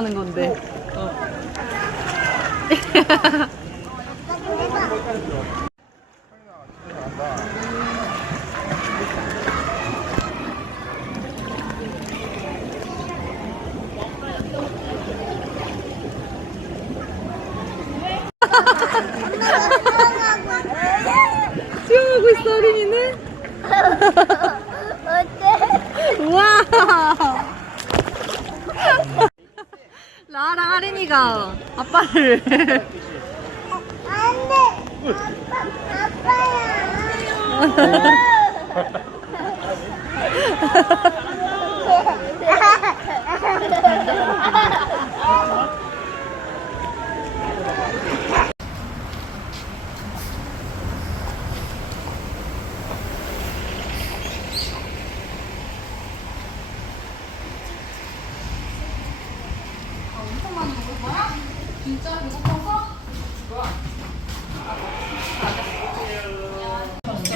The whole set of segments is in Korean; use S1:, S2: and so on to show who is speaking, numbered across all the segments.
S1: 하는 건데? 수 영하고 있어 어린이는?
S2: 어때?
S1: 우와! 나랑 하린이가 아 빠를
S2: 안돼. 아빠, 아빠야.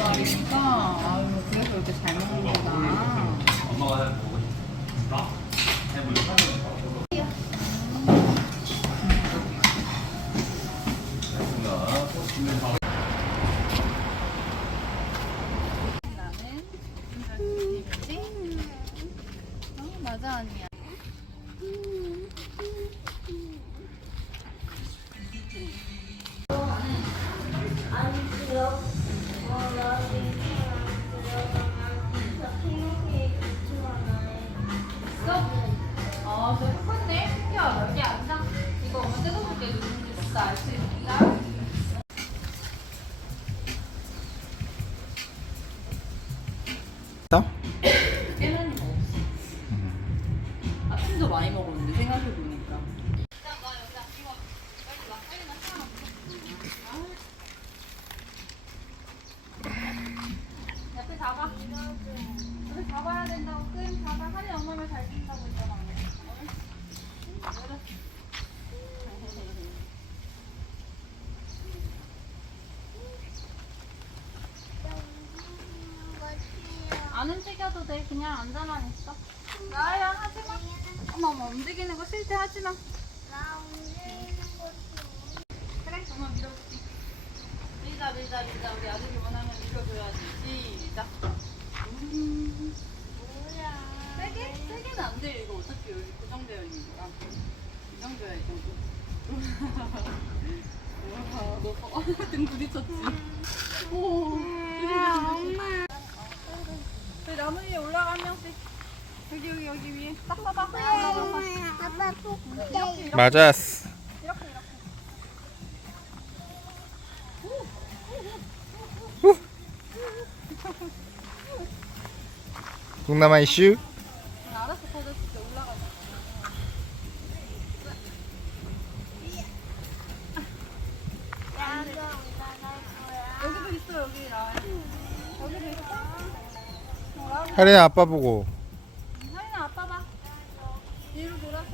S1: 아유 그래서 이렇게 잘 먹는구나 나는 김치 어, 맞아 그냥 앉아만 있어. 나야 하지 마. 어머 어머 움직이는 거 싫대 하지 마.
S2: 나 움직이는 것도.
S1: 그래 엄마 밀어볼게. 밀자 밀자 밀자 우리 아들이 원하면 밀어줘야지. 시작. 음.
S2: 뭐야.
S1: 세게? 세게는 안 돼. 이거 어차피 여기 고정되어 있는 거라. 고정되어야 이 정도. 우와, 너 어, 등 부딪혔지? 오,
S2: 엄마.
S1: 나무 위에 올라가 한 명씩. 여기 여기 여기 위에 딱 봐봐.
S2: 아빠 볼게.
S3: 맞았어.
S1: 이렇게 이렇게.
S3: 동남아 이슈.
S1: 알았어, 터졌을 때 올라가.
S2: 나도 올라갈 거야.
S1: 여기도 있어 여기 나. 여기도 있어.
S3: 하린아 아빠 보고.
S1: 하인아 아빠 봐. 뒤로 돌아서.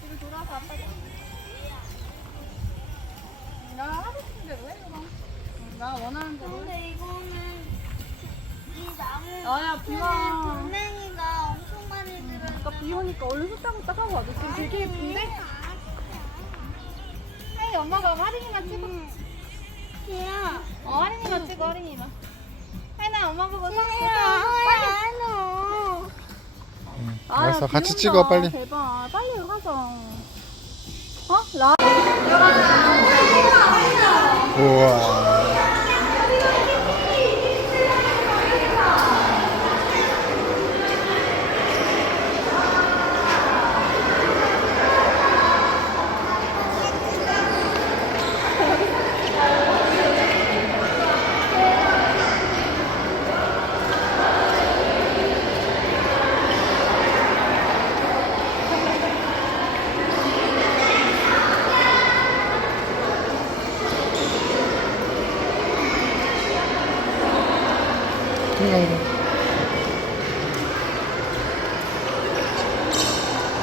S1: 뒤로 돌아서 아빠 봐. 나 하고 싶은 대로 해 그럼. 응, 나 원하는 대로 해.
S2: 근데 이거는 이 나무.
S1: 아야 비와.
S2: 돌멩이가 엄청 많이 들어.
S1: 아까 비 오니까 얼른 후딱후딱 하고 와도 지금 되게 예쁜데? 하인이 엄마가 하린이만 찍어.
S2: 야.
S1: 어 하린이만 찍어 하린이만. 엄마 보고 서
S2: 빨리 안 와.
S3: 알았어,
S1: 비
S3: 같이. 찍어, 빨리.
S1: 대박. 빨리 가자. 어? 라.
S3: 우와.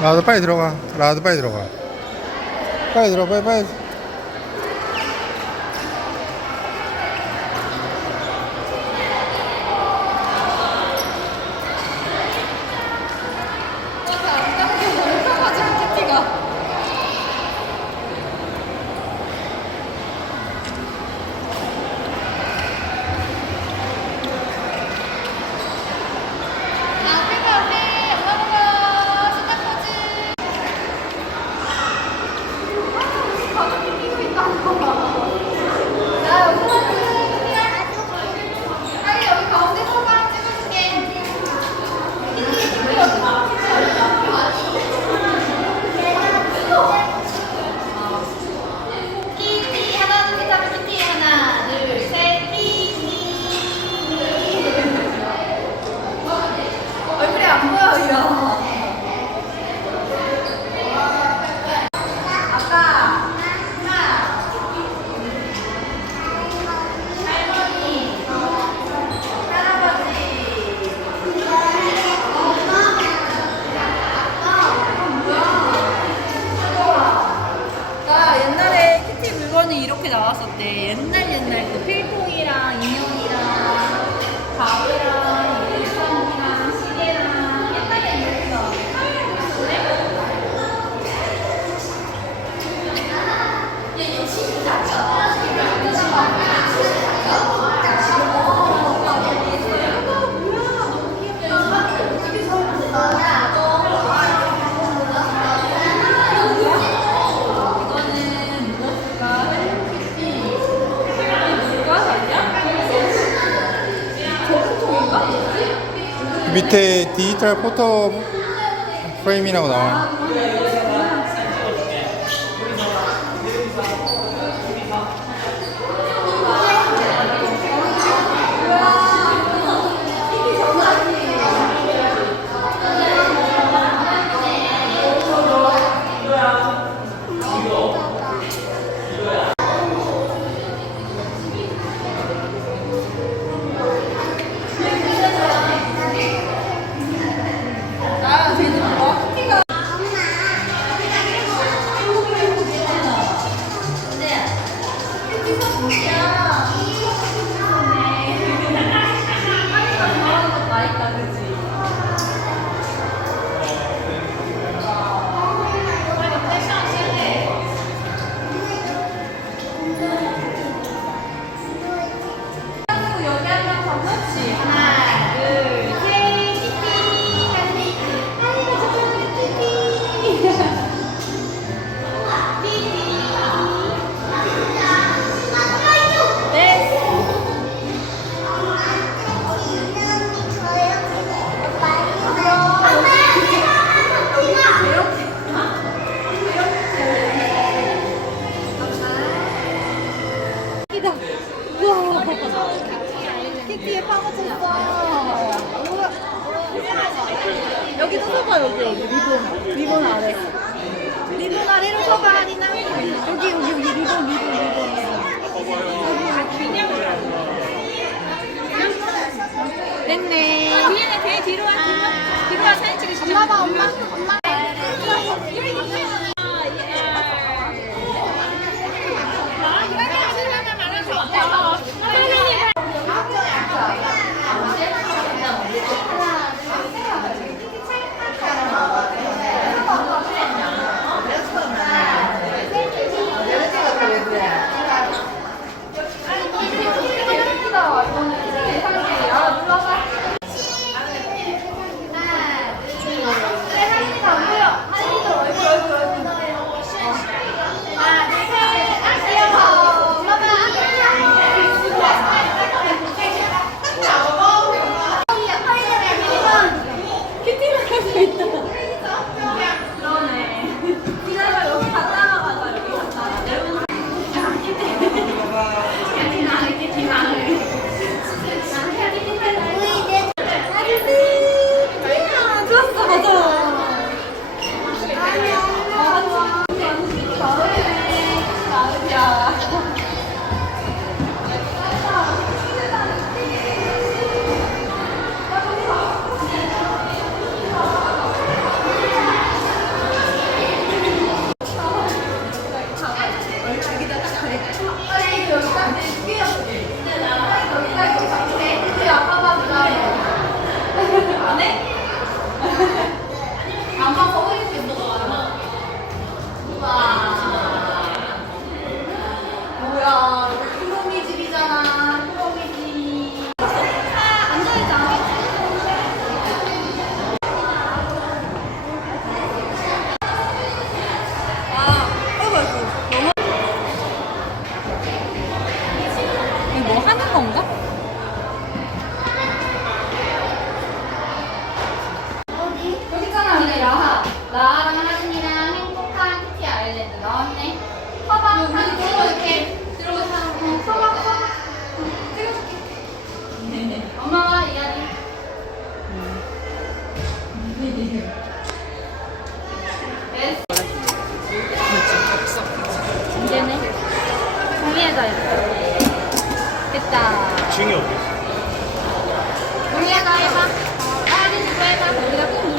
S3: 라도 빨리 들어가. 라도 빨리 들어가. 빨리 들어가. 빨리 빨리. 밑에 디지털 포토 프레임이라고
S1: 나와요.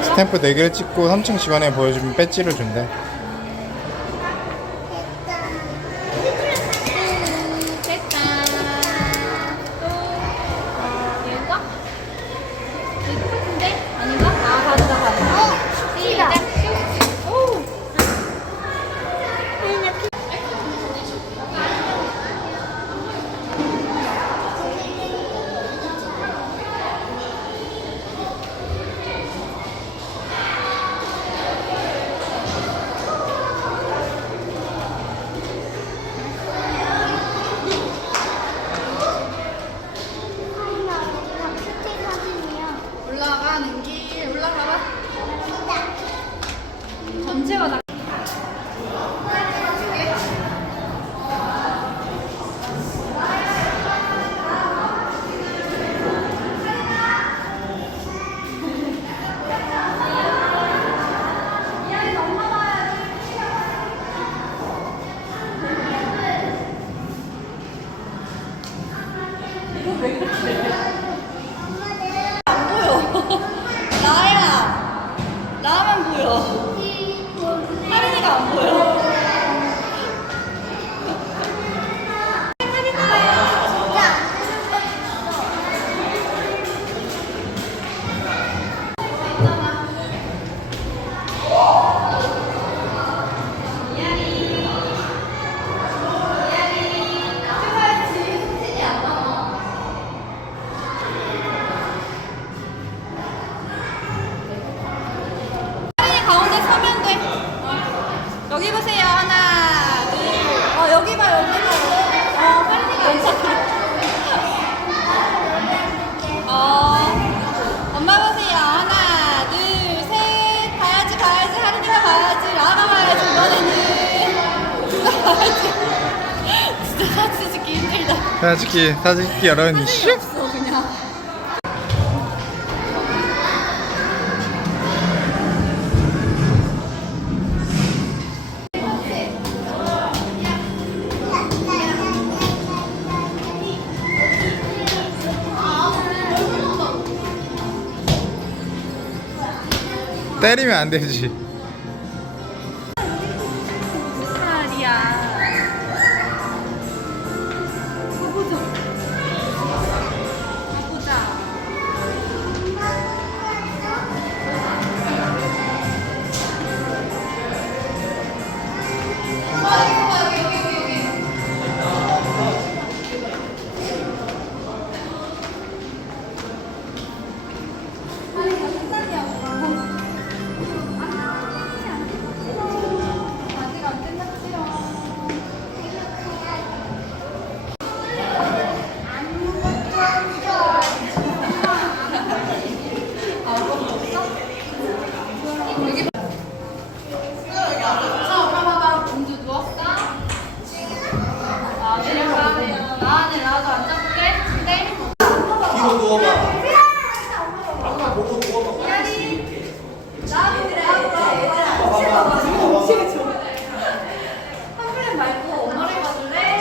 S3: 스탬프 4개를 찍고 3층 집안에 보여주면 배지를 준대. 사진 찍기
S1: 사진 찍기 어려우니 슉
S3: 없어, 그냥.
S1: 때리면 안 되지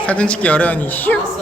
S1: 사진 찍기 어려우니 슉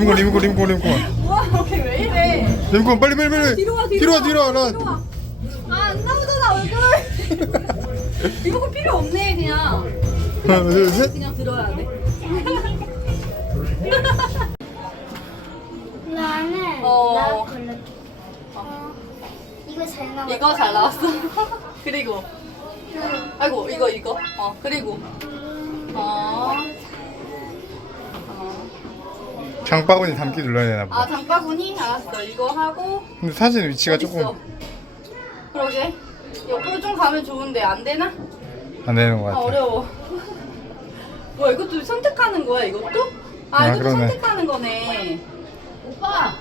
S1: 리모컨 리모컨 리모컨 리모컨
S3: 뭐야? 걔왜 이래?
S1: 리모컨 빨리 빨리 빨리
S3: 뒤로 와
S1: 뒤로 와 뒤로 와 런.
S3: 뒤로 와. 아안 나오잖아 얼굴. 리모컨 필요 없네 그냥.
S1: 하나 둘셋
S3: 그냥 들어야 돼.
S2: 나는
S3: 어.
S2: 나 골랐게. 어. 이거 잘 나왔다.
S3: 이거 잘 나왔어. 그리고 아이고 이거 이거 어 그리고 어. 어.
S1: 장바구니 담기 눌러야 되나
S3: 아
S1: 보다
S3: 장바구니 알았어 이거 하고
S1: 근데 사진 위치가? 조금
S3: 그러게 옆으로 좀 가면 좋은데 안 되나?
S1: 안 되는 것
S3: 아
S1: 같아
S3: 어려워. 뭐야 이것도 선택하는 거야 이것도? 아,
S1: 아,
S3: 이것도
S1: 그러네.
S3: 선택하는 거네. 오빠.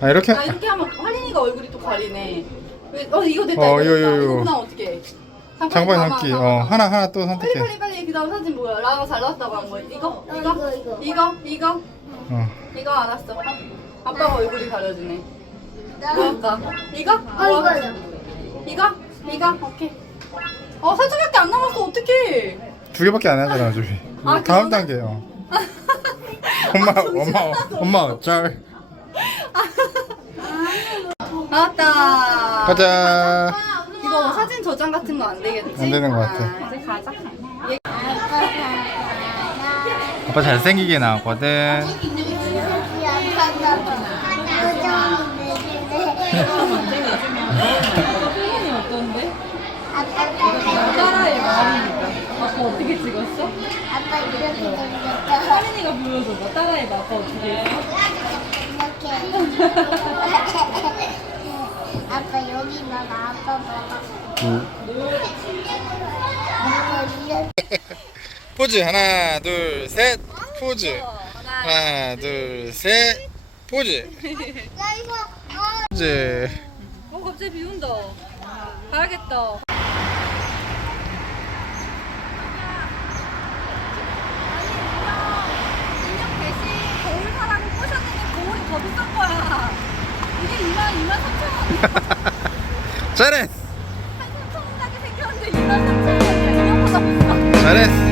S1: 아 이렇게
S3: 아 이렇게 하면 할린이가 얼굴이 또 가리네. 왜- 어 이거 됐다.
S1: 어,
S3: 이거
S1: 이거,
S3: 됐다.
S1: 이거,
S3: 이거
S1: 이거.
S3: 보면 어떡해.
S1: 장바구니 담기 어 하나 하나 또
S3: 빨리
S1: 선택해
S3: 빨리 빨리 그다음 사진 뭐야? 라가 잘 나왔다고 한 거야. 이거?
S2: 어,
S3: 이거?
S2: 이거, 이거.
S3: 이거? 이거?
S1: 어
S3: 이거 알았어. 아빠가 얼굴이 가려주네.
S1: 뭐할까? 이거?
S2: 어 이거요.
S1: 이거? 이거? 오케이. 어, 살짝밖에 안 남았어. 어떡해.
S3: 두 개밖에 안 하잖아 어차피
S1: 아,
S3: 다음
S1: 그러네.
S3: 단계 어. 엄마 엄마 엄마 짤
S1: 나왔다.
S3: 가자
S1: 이거 사진 저장 같은 거 안 되겠지?
S3: 안 되는 것 같아.
S1: 아, 이제 가자.
S3: 아빠 잘생기게 나왔거든
S1: 표현이 어떤데? 따라해, 말이니까. 아빠 어떻게 찍었어?
S2: 아빠 이렇게 생겼어.
S1: 하린이가 보여줘봐. 따라해봐. 아빠 어떻게 했어?
S2: 이렇게. 아빠 여기 봐봐. 아빠 봐봐. 아빠 이렇게.
S3: 포즈 하나 둘 셋 포즈 하나 둘 셋 포즈
S2: 나 이거 어.
S3: 포즈
S1: 어, 갑자기 비 온다. 가야겠다. 거야. 이게 2만 2만 3천 원. 잘했. 한 3천 원하게 생겼는데 2만 3천 원.
S3: 생각보다 잘했.